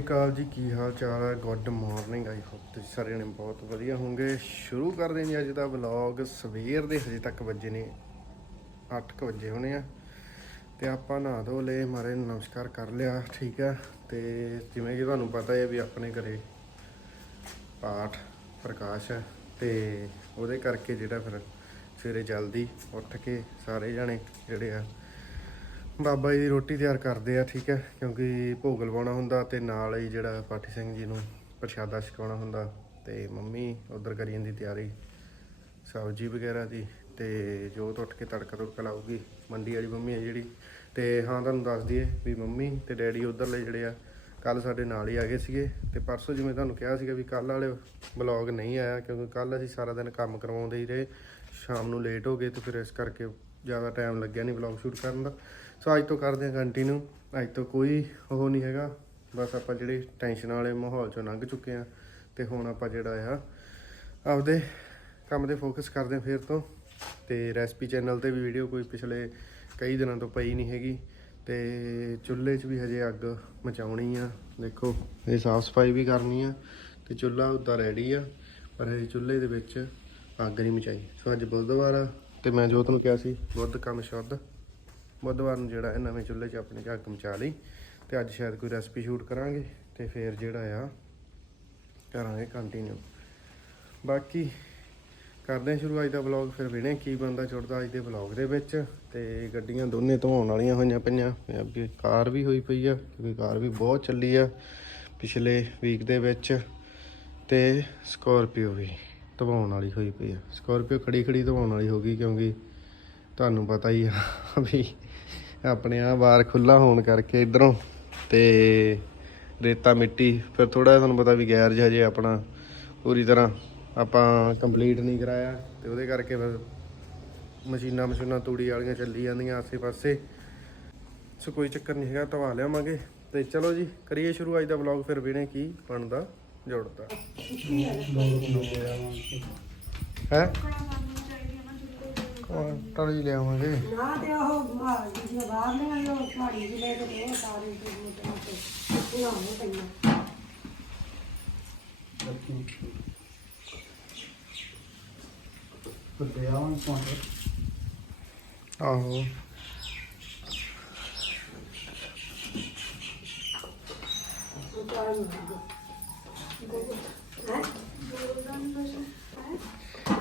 ਸ੍ਰੀ ਅਕਾਲ ਜੀ, ਕੀ ਹਾਲ ਚਾਲ ਹੈ? ਗੁੱਡ ਮਾਰਨਿੰਗ ਆਈ ਹੋਪ ਤੁਸੀਂ ਸਾਰੇ ਜਣੇ ਬਹੁਤ ਵਧੀਆ ਹੋਵੋਗੇ। ਸ਼ੁਰੂ ਕਰਦੇ ਹਾਂ ਅੱਜ ਦਾ ਵਲੌਗ ਸਵੇਰ ਦੇ ਹਜੇ ਤੱਕ ਵੱਜੇ ਨੇ 8:00 ਵਜੇ ਹੋਣੇ ਆ। ਤੇ ਆਪਾਂ ਨਹਾ ਧੋ ਲਏ, ਮਾਰੇ ਨਮਸਕਾਰ ਕਰ ਲਿਆ, ਠੀਕ ਆ। ਤੇ ਜਿਵੇਂ ਕਿ ਤੁਹਾਨੂੰ ਪਤਾ ਹੈ ਵੀ ਆਪਣੇ ਘਰੇ ਪਾਠ ਪ੍ਰਕਾਸ਼ ਹੈ। ਤੇ ਉਹਦੇ ਕਰਕੇ ਜਿਹੜਾ ਫਿਰ ਸਵੇਰੇ ਜਲਦੀ ਉੱਠ ਕੇ ਸਾਰੇ ਜਾਣੇ ਜਿਹੜੇ ਆ ਬਾਬਾ ਜੀ ਦੀ ਰੋਟੀ ਤਿਆਰ ਕਰਦੇ ਆ, ਠੀਕ ਹੈ, ਕਿਉਂਕਿ ਭੋਗ ਲਵਾਉਣਾ ਹੁੰਦਾ ਤੇ ਨਾਲ ਹੀ ਜਿਹੜਾ ਪਾਠੀ ਸਿੰਘ ਜੀ ਨੂੰ ਪ੍ਰਸ਼ਾਦਾ ਛਕਾਉਣਾ ਹੁੰਦਾ ਤੇ ਮੰਮੀ ਉਧਰ ਕਰੀ ਜਾਂਦੀ ਤਿਆਰੀ, ਸਬਜ਼ੀ ਵਗੈਰਾ ਦੀ ਤੇ ਜੋਤ ਉੱਠ ਕੇ ਤੜਕਾ ਤੁੜਕਾ ਲਾਊਗੀ, ਮੰਡੀ ਵਾਲੀ ਮੰਮੀ ਹੈ ਜਿਹੜੀ, ਤੇ ਹਾਂ, ਤੁਹਾਨੂੰ ਦੱਸ ਦਈਏ ਵੀ ਮੰਮੀ ਤੇ ਡੈਡੀ ਉਧਰਲੇ ਜਿਹੜੇ ਆ ਕੱਲ ਸਾਡੇ ਨਾਲ ਹੀ ਆ ਗਏ ਸੀਗੇ ਤੇ ਪਰਸੋਂ ਜਿਵੇਂ ਤੁਹਾਨੂੰ ਕਿਹਾ ਸੀਗਾ ਵੀ ਕੱਲ ਵਾਲੇ ਵਲੌਗ ਨਹੀਂ ਆਇਆ, ਕਿਉਂਕਿ ਕੱਲ ਅਸੀਂ ਸਾਰਾ ਦਿਨ ਕੰਮ ਕਰਵਾਉਂਦੇ ਹੀ ਰਹੇ, ਸ਼ਾਮ ਨੂੰ ਲੇਟ ਹੋ ਗਏ ਤੇ ਫਿਰ ਇਸ ਕਰਕੇ ਜ਼ਿਆਦਾ ਟਾਈਮ ਲੱਗਿਆ ਨਹੀਂ ਵਲੌਗ ਸ਼ੂਟ ਕਰਨ ਦਾ। ਸੋ ਅੱਜ ਤੋਂ ਕਰਦੇ ਹਾਂ ਕੰਟੀਨਿਊ ਅੱਜ ਤੋਂ ਕੋਈ ਉਹ ਨਹੀਂ ਹੈਗਾ। ਬਸ ਆਪਾਂ ਜਿਹੜੇ ਟੈਨਸ਼ਨ ਵਾਲੇ ਮਾਹੌਲ ਚੋਂ ਲੰਘ ਚੁੱਕੇ ਆ ਤੇ ਹੁਣ ਆਪਾਂ ਜਿਹੜਾ ਆ, ਆਪਦੇ ਕੰਮ ਤੇ ਫੋਕਸ ਕਰਦੇ ਹਾਂ ਫਿਰ ਤੋਂ। ਤੇ ਰੈਸਪੀ ਚੈਨਲ ਤੇ ਵੀ ਵੀਡੀਓ ਕੋਈ ਪਿਛਲੇ ਕਈ ਦਿਨਾਂ ਤੋਂ ਪਈ ਨਹੀਂ ਹੈਗੀ। ਤੇ ਚੁੱਲ੍ਹੇ 'ਚ ਵੀ ਹਜੇ ਅੱਗ ਮਚਾਉਣੀ ਆ। ਦੇਖੋ, ਇਹ ਸਾਫ਼ ਸਫ਼ਾਈ ਵੀ ਕਰਨੀ ਆ ਤੇ ਚੁੱਲ੍ਹਾ ਉੱਦਾਂ ਰੈਡੀ ਆ, ਪਰ ਹਜੇ ਚੁੱਲ੍ਹੇ ਦੇ ਵਿੱਚ ਅੱਗ ਨਹੀਂ ਮਚਾਈ। ਸੋ ਅੱਜ ਬੁੱਧਵਾਰ ਆ ਤੇ ਮੈਂ ਜੋਤ ਨੂੰ ਕਿਹਾ ਸੀ, ਬੁੱਧ ਕੰਮ ਸ਼ੁੱਧ। ਬੁੱਧਵਾਰ ਨੂੰ ਜਿਹੜਾ ਹੈ ਨਵੇਂ ਚੁੱਲ੍ਹੇ 'ਚ ਆਪਣੇ 'ਚ ਮਚਾ ਲਈ ਤੇ ਅੱਜ ਸ਼ਾਇਦ ਕੋਈ ਰੈਸਪੀ ਸ਼ੂਟ ਕਰਾਂਗੇ ਤੇ ਫਿਰ ਜਿਹੜਾ ਆ ਕਰਾਂਗੇ ਕੰਟੀਨਿਊ ਬਾਕੀ ਕਰਦੇ ਹਾਂ ਸ਼ੁਰੂ, ਅੱਜ ਦਾ ਵਲੌਗ ਫਿਰ ਵੇਣੇ ਕੀ ਬੰਦਾ ਚੁੜਦਾ ਅੱਜ ਦੇ ਵਲੌਗ ਦੇ ਵਿੱਚ ਤੇ ਗੱਡੀਆਂ ਦੋਨੇ ਧਵਾਉਣ ਵਾਲੀਆਂ ਹੋਈਆਂ ਪਈਆਂ ਅੱਗੇ ਕਾਰ ਵੀ ਹੋਈ ਪਈ ਆ, ਕਿਉਂਕਿ ਕਾਰ ਵੀ ਬਹੁਤ ਚੱਲੀ ਆ ਪਿਛਲੇ ਵੀਕ ਦੇ ਵਿੱਚ ਤੇ ਸਕੋਰਪੀਓ ਵੀ ਧਵਾਉਣ ਵਾਲੀ ਹੋਈ ਪਈ ਆ। ਸਕੋਰਪੀਓ ਖੜੀ ਖੜੀ ਧਵਾਉਣ ਵਾਲੀ ਹੋ ਗਈ ਕਿਉਂਕਿ ਤੁਹਾਨੂੰ ਪਤਾ ਹੀ ਆ ਵੀ ਆਪਣੇ ਆ ਬਾਰ ਖੁੱਲਾ ਹੋਣ ਕਰਕੇ ਇਧਰੋਂ ਤੇ ਰੇਤਾ ਮਿੱਟੀ, ਫਿਰ ਥੋੜਾ ਤੁਹਾਨੂੰ ਪਤਾ ਵੀ ਗੈਰ ਗੈਰਜ ਜੇ ਆਪਣਾ, ਪੂਰੀ ਤਰ੍ਹਾਂ ਆਪਾਂ ਕੰਪਲੀਟ ਨਹੀਂ ਕਰਾਇਆ ਤੇ ਉਹਦੇ ਕਰਕੇ ਫਿਰ ਮਸ਼ੀਨਾਂ ਮਸ਼ੀਨਾਂ ਤੂੜੀ ਵਾਲੀਆਂ ਚੱਲੀ ਜਾਂਦੀਆਂ ਆਸੇ-ਪਾਸੇ। ਸੋ ਕੋਈ ਚੱਕਰ ਨਹੀਂ ਹੈਗਾ, ਧਵਾ ਲਿਆਵਾਂਗੇ। ਤੇ ਚਲੋ ਜੀ, ਕਰੀਏ ਸ਼ੁਰੂ ਅੱਜ ਦਾ ਵਲੌਗ ਫਿਰ ਵੇਣੇ ਕੀ ਬਣਦਾ ਜੁੜਦਾ ਹੈ? ਤਲੀ ਲਿਆਵਾਂਗੇ। ਨਾ ਤੇ ਉਹ ਮਾਰ ਜੀ ਬਾਹਰ ਨੇ ਉਹ ਪਹਾੜੀ ਵੀ ਲੈ ਕੇ ਉਹ ਸਾਰੇ ਤੇ ਮੋਟੇ ਮੋਟੇ ਕੁੱਤੀਆਂ ਹੋ ਪਈਆਂ ਆਹੋ।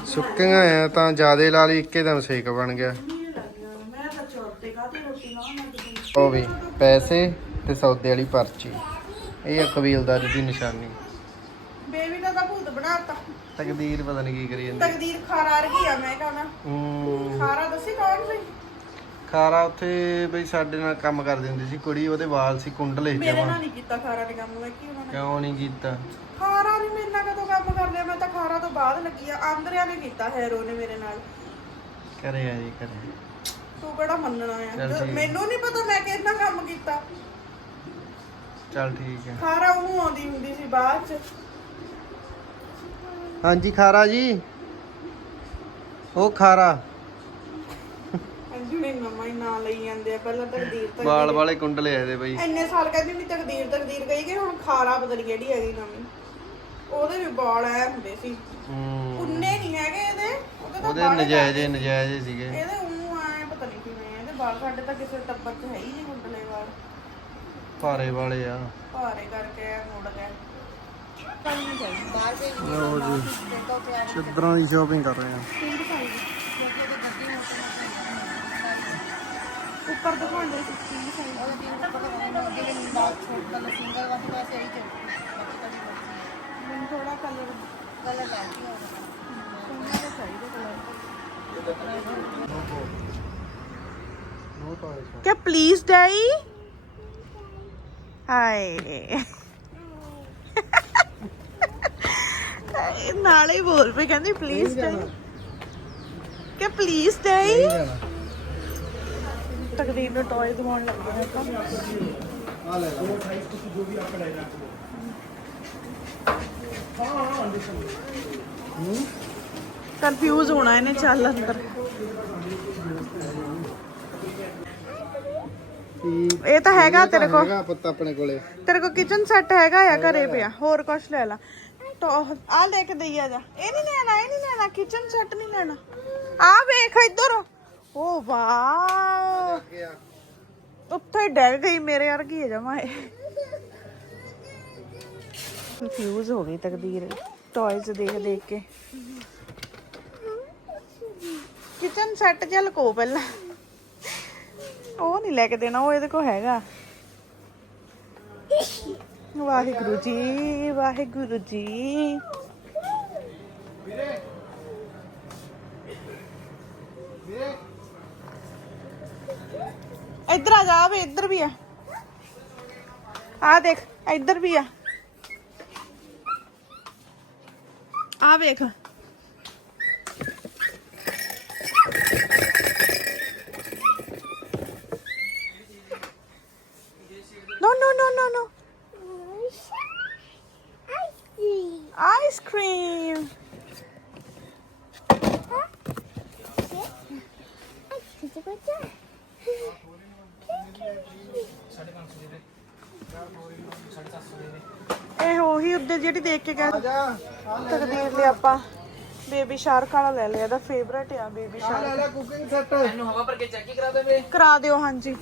ਸੁੱਕੀਆਂ ਆ ਤਾਂ ਜਿਆਦੇ ਲਾ ਲਈ ਇੱਕੇ ਦਮ ਸੇਕ ਬਣ ਗਿਆ। ਉਹ ਵੀ ਪੈਸੇ ਤੇ ਸੌਦੇ ਵਾਲੀ ਪਰਚੀ। ਇਹ ਆ ਕਬੀਲਦਾਰੀ ਦੀ ਨਿਸ਼ਾਨੀ। ਬੇਬੀ ਦਾ ਤਾਂ ਭੂਤ ਬਣਾਤਾ ਤਕਦੀਰ ਪਤਾ ਨਹੀਂ ਕੀ ਕਰੀ ਜਾਂਦੀ। ਤਕਦੀਰ ਖਾਰਾ ਰਗੀ ਆ ਮੈਂ ਕਹਣਾ। ਹੂੰ। ਖਾਰਾ ਦੱਸੀ ਕੌਣ ਸੀ? ਖਾਰਾ ਉੱਥੇ ਬਈ ਸਾਡੇ ਨਾਲ ਕੰਮ ਕਰਦੀ ਹੁੰਦੀ ਸੀ ਕੁੜੀ ਉਹਦੇ ਵਾਲ ਸੀ ਕੁੰਡਲੇ ਮੇਰੇ ਨਾਲ ਨਹੀਂ ਕੀਤਾ ਖਾਰਾ ਨੇ ਕੰਮ ਮੈਂ ਕੀ ਉਹਨਾਂ ਨੇ ਕਿਉਂ ਨਹੀਂ ਕੀਤਾ? ਖਾਰਾ ਨਹੀਂ ਮੇਰੇ ਨਾਲ ਕਦੋਂ ਕੰਮ ਕਰ ਲਿਆ? ਮੈਂ ਤਾਂ ਖਾਰਾ ਤੋਂ ਬਾਅਦ ਲੱਗੀ ਆ। ਆਂਦਰਿਆ ਨੇ ਕੀਤਾ ਹੈਰੋ ਨੇ ਮੇਰੇ ਨਾਲ। ਕਰਿਆ ਜੀ ਕਰਿਆ। ਤੂੰ ਕਿਹੜਾ ਮੰਨਣਾ ਆ? ਚੱਲ ਠੀਕ। ਮੈਨੂੰ ਨਹੀਂ ਪਤਾ ਮੈਂ ਕਿੰਨਾ ਕੰਮ ਕੀਤਾ। ਚੱਲ ਠੀਕ ਹੈ ਖਾਰਾ ਉਹਨੂੰ ਆਉਂਦੀ ਹੁੰਦੀ ਸੀ ਬਾਅਦ ਚ। ਹਾਂਜੀ ਖਾਰਾ ਜੀ। ਉਹ ਖਾਰਾ। ਅੰਜੂ ਨੇ ਨਵਾਂ ਹੀ ਨਾਂ ਲਈ ਜਾਂਦੇ ਆ। ਪਹਿਲਾਂ ਤਕਦੀਰ ਤੱਕ ਵਾਲ ਵਾਲੇ ਕੁੰਡਲੇ ਇਹਦੇ ਬਈ। ਇੰਨੇ ਸਾਲ ਕਹਿੰਦੀ ਵੀ ਤਕਦੀਰ ਤਕਦੀਰ ਕਹੀ ਗਈ ਹੁਣ ਖਾਰਾ ਪਤਾ ਨੀ ਕਿਹੜੀ ਹੈਗੀ ਨਵੀਂ। ਉਹਦੇ ਵੀ ਵਾਲ ਐ ਹੁੰਦੇ ਸੀ। ਹੂੰ। ਉੰਨੇ ਨਹੀਂ ਹੈਗੇ ਇਹਦੇ ਉਹਦੇ ਤਾਂ ਉਹਦੇ ਵਾਲ ਨਜਾਇਜ਼ ਹੀ ਨਜਾਇਜ਼ ਹੀ ਸੀਗੇ। ਇਹਦੇ ਉਹ ਐ ਪਤਾ ਨਹੀਂ ਕਿਵੇਂ ਆ। ਇਹਦੇ ਵਾਲ ਸਾਡੇ ਤਾਂ ਕਿਸੇ ਟੱਬਰ 'ਚ ਹੈ ਹੀ ਨਹੀਂ ਕੁੰਡਲੇ ਵਾਲ। ਭਾਰੇ ਵਾਲੇ ਆ। ਭਾਰੇ ਕਰਕੇ ਐ ਮੁੜ ਗਏ। ਚਾਹੀਦੀ ਲਓ ਜੀ ਚਿੱਦਰਾਂ ਦੀ ਸ਼ਾਪਿੰਗ ਕਰ ਰਹੇ ਆ। ਉੱਪਰ ਦਿਖਾਉਂਦੇ ਸੀ ਪਿੰਡ ਸਾਈਡ ਮੈਨੂੰ ਥੋੜਾ ਕਲਰ ਕਲਰ ਲੈਂਦੀ ਹਾਂ ਸੋਹਣਾ ਜਿਹਾ ਚਾਹੀਦਾ ਕਲਰ ਨੋ ਟਾਇਸ ਕਿ ਪਲੀਜ਼ ਡੈਡੀ ਹਾਏ। ਨਾਲੇ ਹੀ ਬੋਲ ਪਈ ਕਹਿੰਦੀ ਪਲੀਜ਼ ਡੈਡੀ ਕਿ ਪਲੀਜ਼ ਡੈਡੀ ਤਕਦੀਰ ਨੂੰ ਟੌਏ ਦਿਵਾਉਣ ਲੱਗੇ ਨੇ ਤਾਂ ਆ ਲੈ ਲਓ ਕਨਫਿਊਜ਼ ਹੋਣਾ ਇਹਨੇ ਚੱਲ ਅੰਦਰ ਇਹ ਤਾਂ ਹੈਗਾ ਤੇਰੇ ਕੋਲ। ਹੈਗਾ ਪੁੱਤ ਆਪਣੇ ਕੋਲੇ ਤੇਰੇ ਕੋ ਕਿਚਨ ਸੈੱਟ ਹੈਗਾ ਆ ਘਰੇ ਪਿਆ ਹੋਰ ਕੁਛ ਲੈ ਲਾ ਤੋ ਆ ਲੈ ਕੇ ਦਈਆ ਜਾ ਇਹ ਨਹੀਂ ਲੈਣਾ ਇਹ ਨਹੀਂ ਲੈਣਾ ਕਿਚਨ ਸੈੱਟ ਨਹੀਂ ਲੈਣਾ ਆ ਵੇਖ ਇੱਧਰ ਓ ਵਾਹ ਗਿਆ ਉੱਥੇ ਹੀ ਡਰ ਗਈ ਮੇਰੇ ਵਰਗੀ ਹੈ ਜਮਾ ਇਹ ਕਨਫਿਊਜ਼ ਹੋ ਗਈ ਤਕਦੀਰ। ਟੌਇਜ਼ ਦੇਖ ਦੇਖ ਕੇ। ਕਿਚਨ ਸੈੱਟ ਜਿਹਾ ਲਕੋ ਪਹਿਲਾਂ। ਉਹ ਨਹੀਂ ਲੈ ਕੇ ਦੇਣਾ, ਉਹ ਇਹਦੇ ਕੋ ਹੈਗਾ। ਵਾਹਿਗੁਰੂ ਜੀ ਵਾਹਿਗੁਰੂ ਜੀ। ਇੱਧਰ ਆ ਜਾ ਵੇ ਇੱਧਰ ਵੀ ਆ। ਆ ਦੇਖ, ਇੱਧਰ ਵੀ ਆ। ਆ ਵੇਖ No, no, no, no, no. Ice cream. ਇਹ ਉਹੀ ਉੱਤੇ ਜਿਹੜੀ ਦੇਖ ਕੇ ਜਾ ਤਕਦੀਰ ਲਈ ਆਪਾਂ ਬੇਬੀ ਸ਼ਾਰਕ ਵਾਲਾ ਲੈ ਲਿਆ ਇਹਦਾ ਫੇਵਰਟ ਆ ਬੇਬੀ ਸ਼ਾਰਕ ਲੈ ਲੈ ਕੁਕਿੰਗ ਸੈੱਟ ਇਹਨੂੰ ਹਵਾ ਭਰ ਕੇ ਚੈੱਕ ਹੀ ਕਰਾ ਦੇਵੇ। ਕਰਾ ਦਿਓ ਹਾਂਜੀ।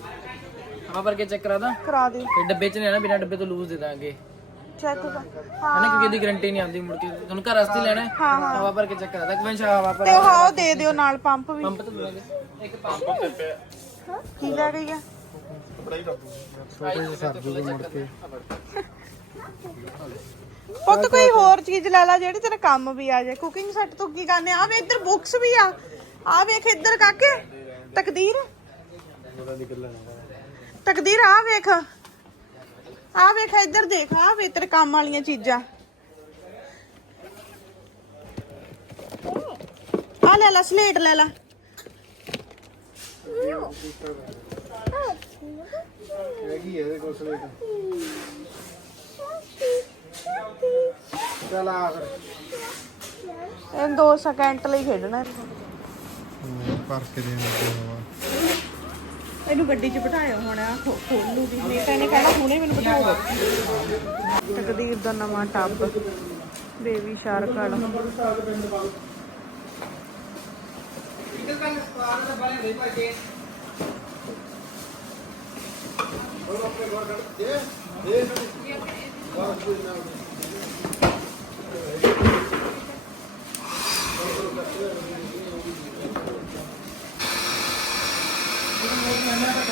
ਹਵਾ ਭਰ ਕੇ ਚੈੱਕ ਕਰਾ ਦਾਂ? ਕਰਾ ਦਿਓ। ਤੇ ਡੱਬੇ 'ਚ ਨਹੀਂ ਆਣਾ ਬਿਨਾਂ ਡੱਬੇ ਤੋਂ ਲੂਜ਼ ਦੇ ਦਾਂਗੇ। ਚੈੱਕ ਕਰ। ਹਾਂ ਕਿਉਂਕਿ ਇਹਦੀ ਗਾਰੰਟੀ ਨਹੀਂ ਆਉਂਦੀ ਮੁੜ ਕੇ। ਤੁਹਾਨੂੰ ਘਰ ਵਾਸਤੇ ਹੀ ਲੈਣਾ ਹੈ। ਹਾਂ, ਹਾਂ। ਹਵਾ ਭਰ ਕੇ ਚੈੱਕ ਕਰਾ ਦਾਂ। ਕਿਵੇਂ ਸ਼ਾ ਹਵਾ ਭਰ ਤੇ ਉਹ ਉਹ ਦੇ ਦਿਓ ਨਾਲ ਪੰਪ ਵੀ। ਪੰਪ ਤੋਂ ਦਵਾਂਗੇ ਇੱਕ ਪੰਪ ਕੀ ਲੈ ਗਈ ਆ? ਛੋਟੇ ਜਿਹੇ ਸਰ ਜੂਗੇ ਮੁੜ ਕੇ। ਪੁੱਤ ਕੋਈ ਹੋਰ ਚੀਜ਼ ਲੈ ਲੈ ਜਿਹੜੀ ਤੇਰੇ ਕੰਮ ਵੀ ਆ ਜਾਏ। ਕੁਕਿੰਗ ਸੈੱਟ ਤੋਂ ਕੀ ਕਰਨੇ ਆ? ਵੇ ਇੱਧਰ ਬੁੱਕਸ ਵੀ ਆ। ਆ ਵੇਖ ਇੱਧਰ ਕਾਕੇ। ਤਕਦੀਰ। ਤਕਦੀਰ ਆ ਵੇਖ। ਆ ਵੇਖ, ਇੱਧਰ ਦੇਖ। ਆ ਵੇ ਤੇਰੇ ਕੰਮ ਵਾਲੀਆਂ ਚੀਜ਼ਾਂ। ਆ ਲੈ ਲੈ ਸਲੇਟ ਲੈ ਲੈ। ਹੈਗੀ ਇਹਦੇ ਕੋਲ ਸਲੇਟ ਚਲ ਆ ਫਿਰ। ਇਹ 2 ਸਕਿੰਟ ਲਈ ਖੇਡਣਾ। ਭਰ ਕੇ ਦੇਣ ਲੱਗੇ ਹਵਾ ਇਹਨੂੰ ਗੱਡੀ 'ਚ ਬਿਠਾਇਆ ਹੁਣ ਆ ਖੋ- ਖੋਲੂਗੀ ਨਹੀਂ ਤਾਂ ਇਹਨੇ ਕਹਿਣਾ ਹੁਣੇ ਮੈਨੂੰ ਬਿਠਾ ਦਿਓ ਤਕਦੀਰ ਦਾ ਨਵਾਂ ਟੱਬ ਬੇਬੀ ਸ਼ਾਰਕ ਵਾਲਾ।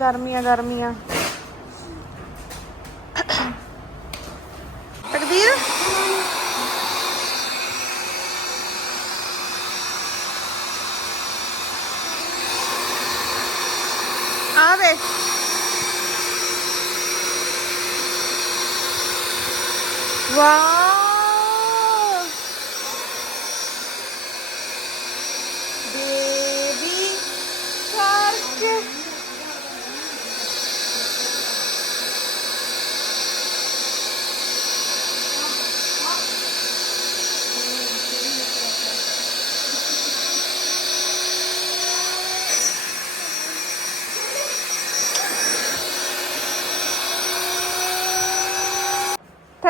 ਗਰਮੀਆਂ ਗਰਮੀਆਂ। ਤਕਦੀਰ ਆ ਵੇ wow baby shark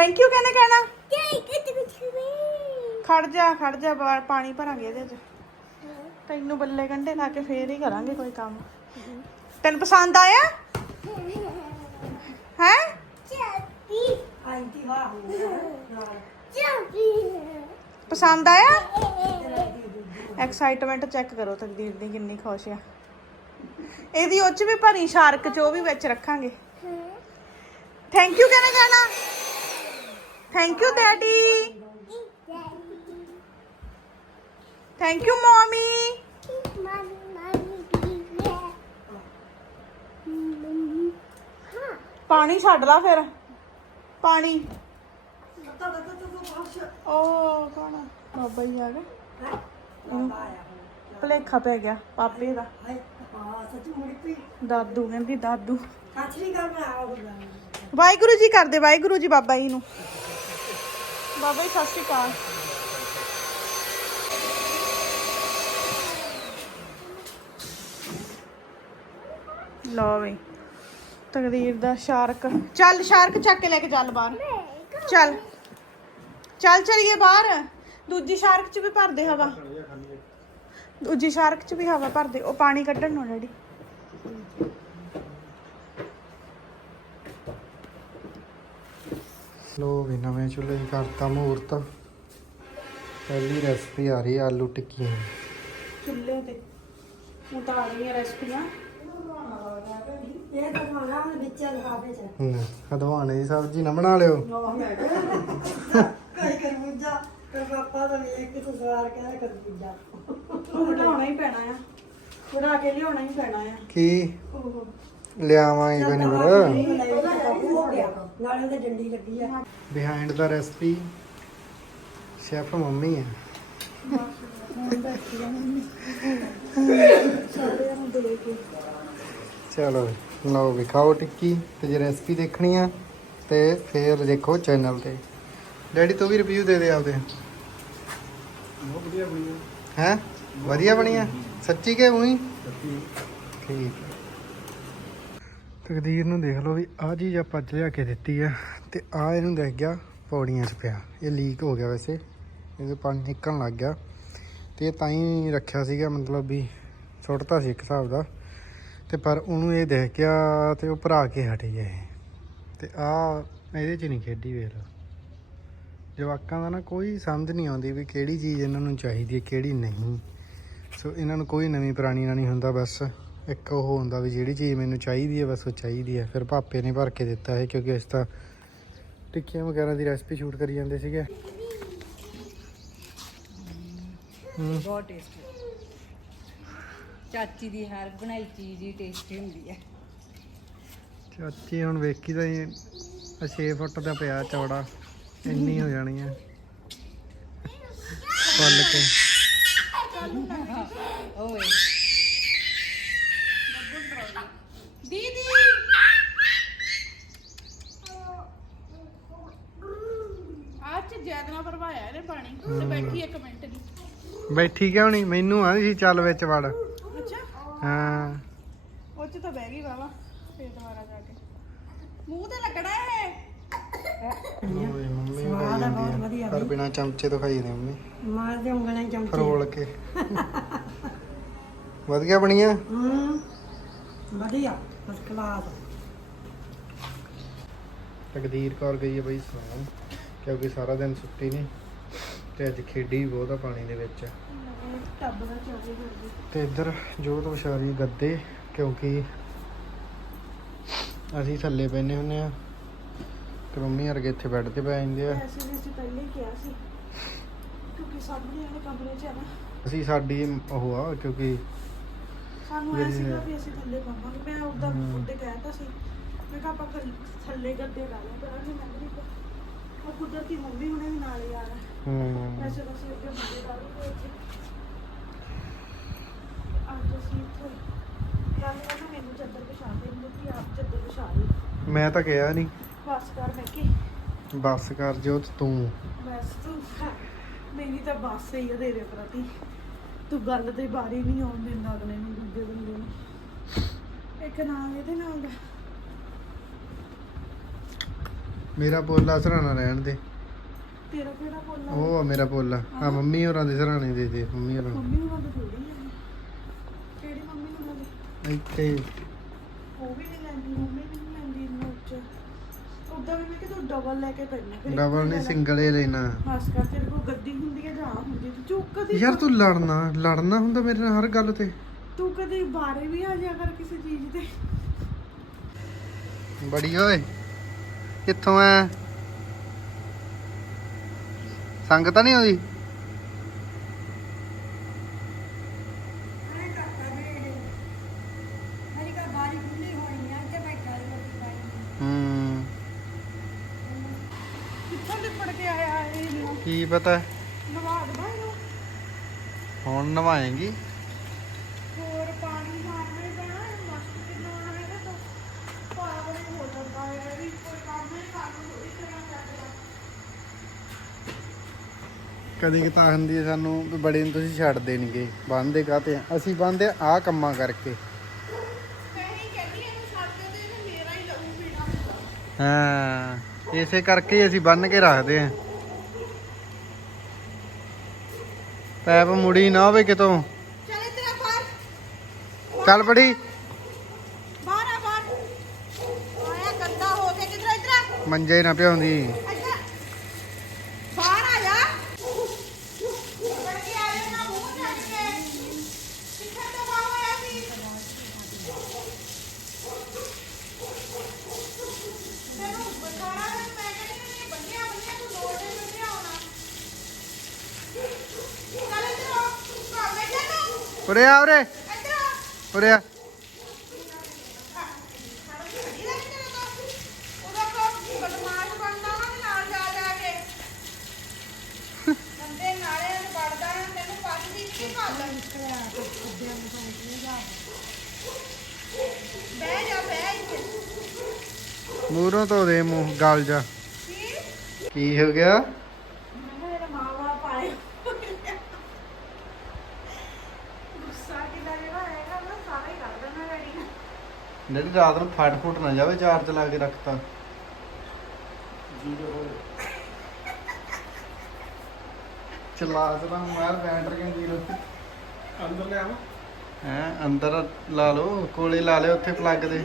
thank you ਕਹਿੰਦੇ ਕਹਿਣਾ। ਖੜ ਜਾ ਖੜ ਜਾ ਬਾਹਰ ਪਾਣੀ ਭਰਾਂਗੇ ਇਹਦੇ ਚ। ਤੈਨੂੰ ਬੱਲੇ ਕੰਡੇ ਲਾ ਕੇ ਫੇਰ ਹੀ ਕਰਾਂਗੇ ਕੋਈ ਕੰਮ। ਤੈਨੂੰ ਪਸੰਦ ਆਇਆ? ਹੈ? ਆਂਟੀ ਵਾਹ ਪਸੰਦ ਆਇਆ? ਐਕਸਾਈਟਮੈਂਟ ਚੈੱਕ ਕਰੋ ਤਕਦੀਰ ਦੀ ਕਿੰਨੀ ਖੁਸ਼ ਆ। ਇਹਦੀ ਉਹ ਚ ਵੀ ਭਰੀ ਸ਼ਾਰਕ ਚ ਉਹ ਵੀ ਵਿੱਚ ਰੱਖਾਂਗੇ। ਥੈਂਕ ਯੂ ਕਹਿਣਾ ਕਹਿਣਾ। Thank you daddy thank you mommy ਪਾਣੀ ਛੱਡ ਲਾ ਫਿਰ। ਪਾਣੀ। ਓ ਕੌਣ ਆ? ਬਾਬਾ ਹੀ ਆ ਗਿਆ ਭਲੇਖਾ ਪੈ ਗਿਆ ਪਾਪੇ ਦਾ। ਦਾਦੂ ਕਹਿੰਦੀ ਦਾਦੂ। ਵਾਹਿਗੁਰੂ ਜੀ ਕਰਦੇ ਵਾਹਿਗੁਰੂ ਜੀ ਬਾਬਾ ਜੀ ਨੂੰ। ਬਾਬਾ ਜੀ, ਸਤਿ ਸ਼੍ਰੀ ਅਕਾਲ। ਲਓ ਵੀ, ਤਕਦੀਰ ਦਾ ਸ਼ਾਰਕ। ਚੱਲ, ਸ਼ਾਰਕ ਚੱਕ ਕੇ ਲੈ ਕੇ ਚੱਲ ਬਾਹਰ। ਚੱਲ। ਚੱਲ ਚਲੀਏ ਬਾਹਰ। ਦੂਜੀ ਸ਼ਾਰਕ ਚ ਵੀ ਭਰ ਦੇ ਹਵਾ। ਦੂਜੀ ਸ਼ਾਰਕ ਚ ਵੀ ਹਵਾ ਭਰ ਦੇ ਉਹ ਪਾਣੀ ਕੱਢਣ ਨੂੰ, ਡੈਡੀ। ਲੋ ਵੀ ਨਵੇਂ ਚੁੱਲ੍ਹੇ ਦੀ ਕਰਤਾ ਮਹੂਰਤ ਪਹਿਲੀ ਰੈਸਪੀ ਆ ਰਹੀ ਹੈ ਆਲੂ ਟਿੱਕੀਆਂ ਚੁੱਲ੍ਹੇ ਤੇ। ਉਤਾਰ ਰਹੀਆਂ ਰੈਸਪੀਆਂ। ਇਹ ਤਾਂ ਖਾਣਾ ਹੁਣ ਵਿੱਚ ਲਿਫਾਫੇ ਚ। ਹੂੰ ਹਦਵਾਣੇ ਦੀ ਸਬਜ਼ੀ ਨਾ ਬਣਾ ਲਿਓ। ਕਈ ਕਰਬੂਜਾ ਤੇ ਪਾਪਾ ਦਾ ਵੇਖ ਕੇ ਤੂੰ ਸਵਾਰ ਕਹਿੰਦਾ ਕਰਬੂਜਾ ਉਹ ਹਟਾਉਣਾ ਹੀ ਪੈਣਾ ਆ। ਉਡਾ ਕੇ ਲਿਆਉਣਾ ਹੀ ਪੈਣਾ ਆ। ਕੀ? ਲਿਆਵਾਂਗੇ ਕੋਈ ਨਹੀਂ ਫਿਰ ਹੋ ਗਿਆ ਨਾਲੇ ਉਹਦੇ ਡੰਡੀ ਲੱਗੀ ਆ। Behind the recipe chef mummy ਹੈ। ਚਲੋ ਲਓ ਵੀ ਖਾਓ ਟਿੱਕੀ ਤੇ ਜੇ ਰੈਸਪੀ ਦੇਖਣੀ ਆ ਤੇ ਫੇਰ ਦੇਖੋ ਚੈਨਲ ਤੇ। ਡੈਡੀ ਤੂੰ ਵੀ ਰਿਵਿਊ ਦੇ ਦੇ ਆਪਦੇ। ਬਹੁਤ ਵਧੀਆ ਬਣੀ ਹੈ? ਵਧੀਆ ਬਣੀ ਆ? ਸੱਚੀ ਕਿ ਉਹੀ? ਠੀਕ। ਤਕਦੀਰ ਨੂੰ ਦੇਖ ਲਓ ਵੀ ਆਹ ਚੀਜ਼ ਆਪਾਂ ਅੱਜ ਲਿਆ ਕੇ ਦਿੱਤੀ ਆ ਤੇ ਆ ਇਹਨੂੰ ਦੇਖ ਗਿਆ ਪੌੜੀਆਂ 'ਚ ਪਿਆ। ਇਹ ਲੀਕ ਹੋ ਗਿਆ ਵੈਸੇ। ਇਹਦੇ ਪਾਣੀ ਨਿਕਲਣ ਲੱਗ ਗਿਆ। ਤੇ ਇਹ ਤਾਂ ਹੀ ਰੱਖਿਆ ਸੀਗਾ, ਮਤਲਬ ਵੀ ਸੁੱਟਤਾ ਸੀ ਇੱਕ ਹਿਸਾਬ ਦਾ। ਤੇ ਪਰ ਉਹਨੂੰ ਇਹ ਦੇਖ ਗਿਆ ਤੇ ਉਹ ਭਰਾ ਕੇ ਹਟ ਗਿਆ ਇਹ। ਤੇ ਆ ਇਹਦੇ 'ਚ ਨਹੀਂ ਖੇਡੀ ਵੇਖ ਜਵਾਕਾਂ ਦਾ ਨਾ ਕੋਈ ਸਮਝ ਨਹੀਂ ਆਉਂਦੀ ਵੀ ਕਿਹੜੀ ਚੀਜ਼ ਇਹਨਾਂ ਨੂੰ ਚਾਹੀਦੀ ਹੈ, ਕਿਹੜੀ ਨਹੀਂ। ਸੋ ਇਹਨਾਂ ਨੂੰ ਕੋਈ ਨਵੀਂ ਪੁਰਾਣੀ ਨਾ ਨਹੀਂ ਹੁੰਦਾ, ਬਸ ਇੱਕ ਉਹ ਹੁੰਦਾ ਵੀ ਜਿਹੜੀ ਚੀਜ਼ ਮੈਨੂੰ ਚਾਹੀਦੀ ਹੈ ਬਸ ਉਹ ਚਾਹੀਦੀ ਹੈ। ਫਿਰ ਪਾਪੇ ਨੇ ਭਰ ਕੇ ਦਿੱਤਾ ਹੈ ਕਿਉਂਕਿ ਇਸ ਤਾਂ ਟਿੱਕੀਆਂ ਵਗੈਰਾ ਦੀ ਰੈਸਪੀ ਸ਼ੂਟ ਕਰੀ ਜਾਂਦੇ ਸੀਗੇ। ਬਹੁਤ ਟੇਸਟੀ ਚਾਚੀ ਦੀ ਹਰ ਬਣਾਈ ਚੀਜ਼ ਹੀ ਟੇਸਟੀ ਹੁੰਦੀ ਹੈ। ਚਾਚੀ ਹੁਣ ਵੇਖੀ ਤਾਂ 6 ਫੁੱਟ ਦਾ ਪਿਆ ਚੌੜਾ ਇੰਨੀ ਹੋ ਜਾਣੀ ਹੈ। ਫੁੱਲ ਕੇ। ਓਏ ਦੀਦੀ ਅੱਜ ਜੈਦਨਾ ਭਰਵਾਇਆ ਇਹਨੇ ਪਾਣੀ ਤੇ ਬੈਠੀ ਇੱਕ ਮਿੰਟ ਦੀ। ਬੈਠੀ ਕਿਉਂ ਨਹੀਂ ਮੈਨੂੰ ਆ ਸੀ ਚੱਲ ਵਿੱਚ ਵੜ। ਅੱਛਾ? ਹਾਂ। ਉਹ ਚ ਤਾਂ ਬਹਿ ਗਈ ਵਾਵਾ ਫੇਰ ਦੁਬਾਰਾ ਜਾ ਕੇ। ਮੂੰਹ ਤੇ ਲੱਗਣਾ ਇਹ। ਓਏ ਮੰਮੀ ਸਵਾਦ ਆ, ਬਹੁਤ ਖਾਈ ਵਧੀਆ ਜਾਂਦੀ ਆ। ਪਰ ਬਿਨਾ ਚਮਚੇ ਤੋਂ ਖਾਈ ਜਾਂਦੀ ਆ ਮੰਮੀ। ਮਾਰ ਦੇ ਉਂਗਲਾਂ ਹੀ ਚਮਚੇ। ਫਰੋਲ ਕੇ। ਵਧੀਆ ਬਣੀਆਂ? ਹੂੰ। ਵਧੀਆ ਫਸਟ ਕਲਾਸ ਤਕਦੀਰ ਕੌਰ ਗਈ ਹੈ ਬਈ ਸੌਣ। ਕਿਉਂਕਿ ਸਾਰਾ ਦਿਨ ਸੁੱਤੀ ਨਹੀਂ ਤੇ ਅੱਜ ਖੇਡੀ ਬਹੁਤ ਆ ਪਾਣੀ ਦੇ ਵਿੱਚ। ਤੇ ਇੱਧਰ ਜੋਤ ਵਿਚਾਰੀ ਗੱਦੇ ਕਿਉਂਕਿ ਅਸੀਂ ਥੱਲੇ ਪੈਨੇ ਹੁੰਨੇ ਆ। ਮੰਮੀ ਵਰਗੇ ਇੱਥੇ ਬੈੱਡ ਤੇ ਪੈ ਜਾਂਦੇ ਆ। ਐਸੇ ਵੀ ਅਸੀਂ ਪਹਿਲੇ ਹੀ ਕਿਹਾ ਸੀ ਕਿਉਂਕਿ ਸਾਹਮਣੇ ਵਾਲੇ ਕਮਰੇ 'ਚ ਹੈ ਨਾ ਅਸੀਂ ਸਾਡੀ ਉਹ ਆ ਕਿਉਂਕਿ ਸਾਨੂੰ ਐ ਸੀਗਾ। ਵੀ ਅਸੀਂ ਥੱਲੇ ਪਾਵਾਂਗੇ। ਮੈਂ ਉਹਦਾ ਹਮ। ਉਹਦੇ ਕਹਿਤਾ ਸੀ। ਮੈਂ ਕਿਹਾ ਆਪਾਂ ਥੱਲੇ- ਥੱਲੇ ਗੱਦੇ ਲਾ ਲਿਆ ਕਰਾਂਗੇ ਮੈਂ ਵੀ ਉਹ ਕੁਦਰਤੀ ਮੰਮੀ ਹੁਣੇ ਵੀ ਨਾਲ ਹੀ ਆ ਰਹੇ। ਹੂੰ। ਵੈਸੇ ਤਾਂ ਅਸੀਂ ਅੱਗੇ ਮੰਦੇ ਲਾ ਲਏ ਇੱਥੇ। ਅੱਜ ਅਸੀਂ ਇੱਥੇ। ਗੱਲ ਹੈ ਨਾ ਮੈਨੂੰ ਚੱਦਰ ਵਿਛਾ ਦੇ ਮੁੱਕੀ ਆਪ ਚੱਦਰ ਵਿਛਾ ਲਈ। ਮੈਂ ਤਾਂ ਕਿਹਾ ਨਹੀਂ ਬਸ ਕਰ ਮੈਂ ਕਿ ਬੱਸ ਕਰ ਜੋਤ ਤੂੰ। ਬਸ ਤੂੰ ਮੇਰੀ ਤਾਂ ਬਸ ਹੀ ਆ ਤੇਰੇ ਪ੍ਰਤੀ। ਤੂੰ ਗੱਲ ਦੇ ਬਾਰੇ ਨਹੀਂ ਆਉਣ ਦਿੰਦਾ ਅਗਲੇ ਨੂੰ ਦੂਜੇ ਬੰਦੇ ਨੂੰ। ਇੱਕ ਨਾਲ ਇਹਦੇ ਨਾਲ ਦਾ ਮੇਰਾ ਪੋਲਾ ਸਰਾਣਾ ਰਹਿਣ ਦੇ। ਤੇਰਾ ਕਿਹੜਾ ਬੋਲਣਾ ਉਹ ਆ ਮੇਰਾ ਪੋਲਾ। ਆ ਮੰਮੀ ਹੋਰਾਂ ਦੇ ਸਰਾਣੇ ਦੇ ਦੇ ਮੰਮੀ ਹੋਰਾਂ ਨੂੰ। ਮੰਮੀ ਨੂੰ ਤਾਂ ਥੋੜੀ ਆ ਕਿਹੜੀ ਮੰਮੀ ਨੂੰ ਲੈਂਦੀ ਇੱਥੇ। ਉਹ ਵੀ ਨਹੀਂ ਲੈਂਦੀ ਮੰਮੀ ਵੀ ਨਹੀਂ ਲੈਂਦੀ ਇੰਨਾ ਉੱਚਾ। ਉਦਾਂ ਵੀ ਮੈਂ ਕਿ ਤੂੰ ਡਬਲ ਲੈ ਕੇ ਪੈਣਾ ਫਿਰ ਡਬਲ ਨਹੀਂ ਸਿੰਗਲ ਹੀ ਲੈਣਾ। ਖਾਸ ਕਰ ਤੇਰੇ ਕੋਲ ਗੱਦੀ ਹੁੰਦੀ ਹੈ ਜਾਂ ਆਹ ਹੁੰਦੀ ਹੈ ਤੂੰ ਚੁੱਕ ਕਦੀ ਯਾਰ ਤੂੰ ਲੜਨਾ ਲੜਨਾ ਹੁੰਦਾ ਮੇਰੇ ਨਾਲ ਹਰ ਗੱਲ ਤੇ। ਤੂੰ ਕਦੀ ਬਾਰੇ ਵੀ ਆ ਜਾ ਕਰ ਕਿਸੇ ਚੀਜ਼ ਤੇ। ਬੜੀ ਓਏ। ਕਿੱਥੋਂ ਐ? ਸੰਗਤ ਤਾਂ ਨਹੀਂ ਆਉਂਦੀ? ਕੀ ਪਤਾ? ਹੁਣ ਨਵਾਏਂਗੀ? ਹੋਰ ਪਾਣੀ ਮਾਰਨਾ ਹੀ ਕਦੀ ਕਿਤਾ ਹੁੰਦੀ ਹੈ ਸਾਨੂੰ ਵੀ ਬੜੇ ਨੂੰ ਤੁਸੀਂ ਛੱਡ ਦੇਣਗੇ ਬੰਦੇ ਕਾਤੇ ਅਸੀਂ ਬੰਦੇ ਆ ਕੰਮਾਂ ਕਰਕੇ। ਹੀ ਇਸੇ ਕਰਕੇ ਅਸੀਂ ਬੰਨ ਕੇ ਰੱਖਦੇ ਆਂ। ਪੈਪ ਮੁੜੀ ਨਾ ਹੋਵੇ ਕਿਤੋਂ। ਚੱਲ ਬੜੀ ਲੈ ਜਾ। ਤੂੰ ਉਰੇ ਆ ਉਰੇ। ਇੱਧਰ ਆ। ਉਰੇ ਆ ਉਹਦਾ ਕੋ ਬਦਮਾਸ਼ ਬਣਦਾ ਨਾ ਵੀ ਨਾਲ ਜਾ ਜਾ ਕੇ ਬੰਦੇ ਨਾਲੇ ਨੂੰ ਵੜਦਾ ਹੈ ਤੈਨੂੰ ਪੱਕਦੀ ਨਹੀਂ ਭੱਲ ਬਹਿ ਜਾ ਬਹਿ ਇੱਥੇ ਮੂਹਰੋਂ ਤੋਂ ਦੇ ਮੂੰਹ, ਗਲ ਜਾ। ਕੀ ਕੀ ਹੋ ਗਿਆ? ਮੈਂ ਕਿਹਾ ਮੇਰਾ ਮਾਂ ਬਾਪ ਗੁੱਸਾ ਕਿਦਾਂ ਜਿਹੜਾ ਹੈਗਾ ਨਾ ਸਾਰੇ ਕਰ ਦੇਣਾ ਡੈਡੀ ਨੇ ਡੈਡੀ ਰਾਤ ਨੂੰ ਫਟ ਫੁੱਟ ਨਾ ਜਾਵੇ, ਚਾਰਜ ਲਾ ਕੇ ਰੱਖਤਾ ਚਲਾ ਚਲਾ ਮਾਰ ਬੈਟਰ ਕਿਉਂ ਜ਼ੀਰੋ ਅੰਦਰ ਲੈ ਆਵਾ? ਹੈ ਅੰਦਰ ਲਾ ਲਓ ਕੋਲੇ ਲਾ ਲਿਓ ਉੱਥੇ ਪਲੱਗ ਦੇ।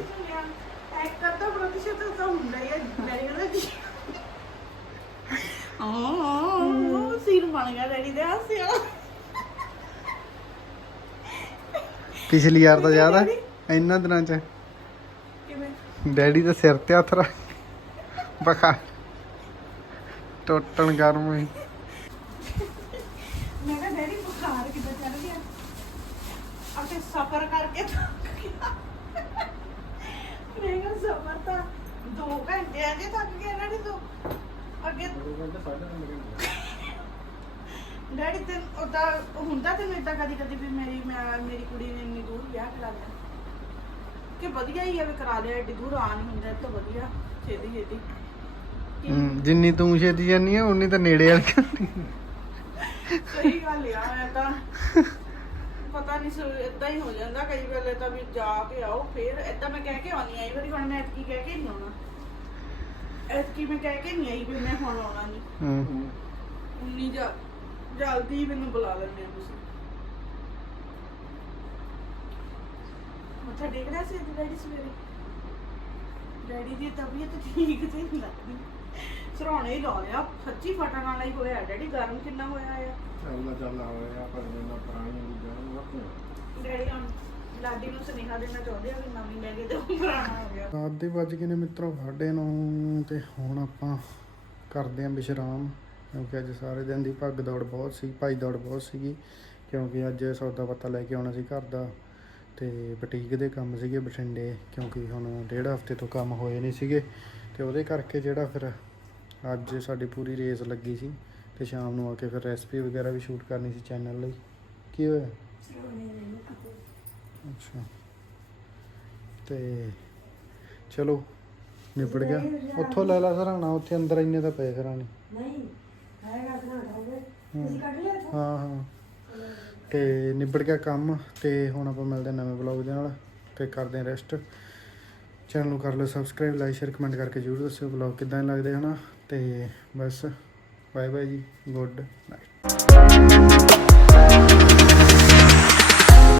ਤਾਂ ਪ੍ਰਤੀਸ਼ਤ ਤਾਂ ਹੁੰਦਾ ਹੀ ਹੈ ਡੈਡੀ ਕਹਿੰਦਾ ਜੀ ਆਹ ਸੀਨ ਬਣ ਗਿਆ ਡੈਡੀ ਦੇ ਹਾਸੇ ਵਾਲਾ ਪਿਛਲੀ ਵਾਰ ਤਾਂ ਯਾਦ ਆ? ਇੰਨਾ ਦਿਨਾਂ ਚ। ਕਿਵੇਂ? ਡੈਡੀ ਦੇ ਸਿਰ ਤੇ ਹੱਥ ਰੱਖ ਬਖਾ। ਟੋਟਣ ਗਰਮ ਹੋਈ ਮੈਂ ਕਿਹਾ ਡੈਡੀ ਬੁਖਾਰ ਕਿੱਦਾਂ ਚੱਲ ਗਿਆ ਅਤੇ ਸਫਰ ਕਰਕੇ ਥੱਕ ਗਿਆ। ਮੈਂ ਕਿਹਾ ਸਫਰ ਤਾਂ 2 ਘੰਟੇ ਆ ਜੇ ਥੱਕ ਗਿਆ ਡੈਡੀ ਤੂੰ। ਅੱਗੇ ਡੈਡੀ ਤੇ ਉਹਦਾ ਹੁੰਦਾ ਤੈਨੂੰ ਇਦਾਂ ਕਦੀ ਕਦੀ ਵੀ ਮੇਰੀ ਮੈਂ ਮੇਰੀ ਕੁੜੀ ਨੇ ਇੰਨੀ ਦੂਰ ਵਿਆਹ ਕਰਾ ਲਿਆ। ਕਿ ਵਧੀਆ ਹੀ ਆ ਵੀ ਕਰਾ ਲਿਆ ਏਡੀ ਦੂਰ ਆ ਨਹੀਂ ਹੁੰਦਾ ਤਾਂ ਵਧੀਆ ਛੇਤੀ ਛੇਤੀ। ਹਮ, ਜਿੰਨੀ ਤੂੰ ਛੇਤੀ ਜਾਨੀ ਆ ਉਨੀ ਤਾਂ ਨੇੜੇ ਵਾਲੀ ਸਹੀ ਗੱਲ ਆ ਮੈਂ ਤਾਂ। ਪਤਾ ਨਹੀਂ ਸੋ ਇਦਾਂ ਹੀ ਹੋ ਜਾਂਦਾ ਕਈ ਵੇਲੇ ਤਾਂ ਵੀ ਜਾ ਕੇ ਆਓ ਫੇਰ ਇਦਾਂ ਮੈਂ ਕਹਿ ਕੇ ਆਉਣੀ ਆਈ ਵਾਰੀ ਹੁਣ ਮੈਂ ਐਤਕੀ ਕਹਿ ਕੇ ਨਹੀਂ ਆਉਣਾ। ਐਤਕੀ ਮੈਂ ਕਹਿ ਕੇ ਨਹੀਂ ਆਈ ਵੀ ਮੈਂ ਹੁਣ ਆਉਣਾ ਨਹੀਂ ਹਮ, ਉਨੀ ਜਾ ਜਲਦੀ ਮੈਨੂੰ ਬੁਲਾ ਹੋ ਤੁਸੀਂ। ਮੱਥਾ ਟੇਕਦਾ ਸੀ ਡੈਡੀ ਸਵੇਰੇ? ਡੈਡੀ ਦੀ ਤਬੀਅਤ ਠੀਕ ਨਹੀਂ ਲੱਗਦੀ। ਸਰਾਣੇ ਹੀ ਲਾ ਲਿਆ ਸੱਚੀ ਫਟਣ ਵਾਲਾ ਹੀ ਹੋਇਆ ਡੈਡੀ ਗਰਮ ਕਿੰਨਾ ਹੋਇਆ ਆ? ਚੱਲਦਾ ਚੱਲਦਾ ਹੋਇਆ ਪਰ ਇਹਨਾਂ ਪੁਰਾਣੀਆਂ ਚੀਜ਼ਾਂ ਨੂੰ ਡੈਡੀ ਹੁਣ ਲਾਡੀ ਨੂੰ ਸੁਨੇਹਾ ਦੇਣਾ ਚਾਹੁੰਦੇ ਆ ਵੀ ਨਵੀਂ ਲੈ ਕੇ ਦਿਓ ਪੁਰਾਣਾ ਹੋ ਗਿਆ। ਰਾਤ ਦੇ ਵੱਜ ਗਏ ਨੇ ਮਿੱਤਰੋ ਸਾਢੇ ਨੌ ਤੇ ਹੁਣ ਆਪਾਂ ਕਰਦੇ ਆਂ ਵਿਸ਼ਰਾਮ ਕਿਉਂਕਿ ਅੱਜ ਸਾਰੇ ਦਿਨ ਦੀ ਭੱਗ ਦੌੜ ਬਹੁਤ ਸੀ ਭਾਈ ਦੌੜ ਬਹੁਤ ਸੀਗੀ ਕਿਉਂਕਿ ਅੱਜ ਸੌਦਾ ਪੱਤਾ ਲੈ ਕੇ ਆਉਣਾ ਸੀ ਘਰ ਦਾ ਤੇ ਬੁਟੀਕ ਦੇ ਕੰਮ ਸੀਗੇ ਬਠਿੰਡੇ ਕਿਉਂਕਿ ਹੁਣ ਡੇਢ ਹਫ਼ਤੇ ਤੋਂ ਕੰਮ ਹੋਏ ਨਹੀਂ ਸੀਗੇ ਤੇ ਉਹਦੇ ਕਰਕੇ ਜਿਹੜਾ ਫਿਰ ਅੱਜ ਸਾਡੀ ਪੂਰੀ ਰੇਸ ਲੱਗੀ ਸੀ ਤੇ ਸ਼ਾਮ ਨੂੰ ਆ ਕੇ ਫਿਰ ਰੈਸਪੀ ਵਗੈਰਾ ਵੀ ਸ਼ੂਟ ਕਰਨੀ ਸੀ ਚੈਨਲ ਲਈ। ਕੀ ਹੋਇਆ? ਅੱਛਾ। ਤੇ ਚਲੋ ਨਿਬੜ ਗਿਆ। ਉੱਥੋਂ ਲੈ ਲਾ ਸਰਾਣਾ ਉੱਥੇ ਅੰਦਰ ਇੰਨੇ ਤਾਂ ਪਏ ਸਰਾਣੇ। ਨਹੀਂ ਹੈਗਾ ਤਾਂ ਹੋਵੇ ਤੁਸੀਂ ਕੱਢ ਲਿਆ? ਹਾਂ ਹਾਂ। ਤੇ ਨਿਬੜ ਗਿਆ ਕੰਮ ਤੇ ਹੁਣ ਆਪਾਂ ਮਿਲਦੇ ਨਵੇਂ ਬਲੌਗ ਦੇ ਨਾਲ ਤੇ ਕਰਦੇ ਹਾਂ ਰੈਸਟ ਚੈਨਲ ਨੂੰ ਕਰ ਲਓ ਸਬਸਕ੍ਰਾਈਬ ਲਾਈਕ ਸ਼ੇਅਰ ਕਮੈਂਟ ਕਰਕੇ ਜਰੂਰ ਦੱਸਿਓ ਬਲੌਗ ਕਿਦਾਂ ਲੱਗਦੇ ਹਨਾ? ਤੇ ਬਸ ਬਾਏ ਬਾਏ ਜੀ ਗੁੱਡ ਨਾਈਟ।